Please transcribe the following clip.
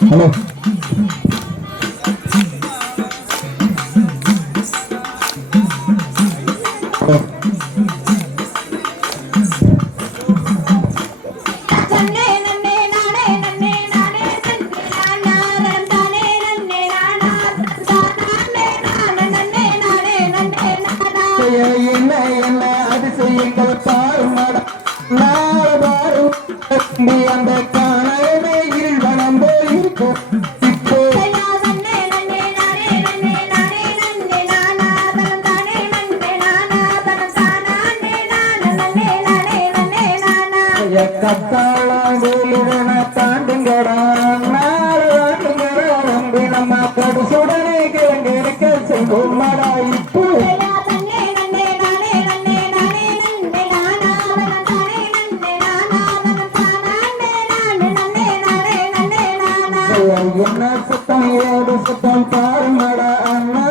hello என்ன என்ன அதிசயங்கள் பாருமடா நாள் பாரும் அந்த காணவே இருள்வனம் போயிருக்கும் இப்போ கத்தாள தாண்டுங்கடா நாள் தாண்டுங்கடா நம்பி நம்ம கடுசுடனே கிழங்கு இருக்க செய்வோம்டா இப்போ என்ன சத்தம் ஏது சத்தம் பாருமடா அண்ணா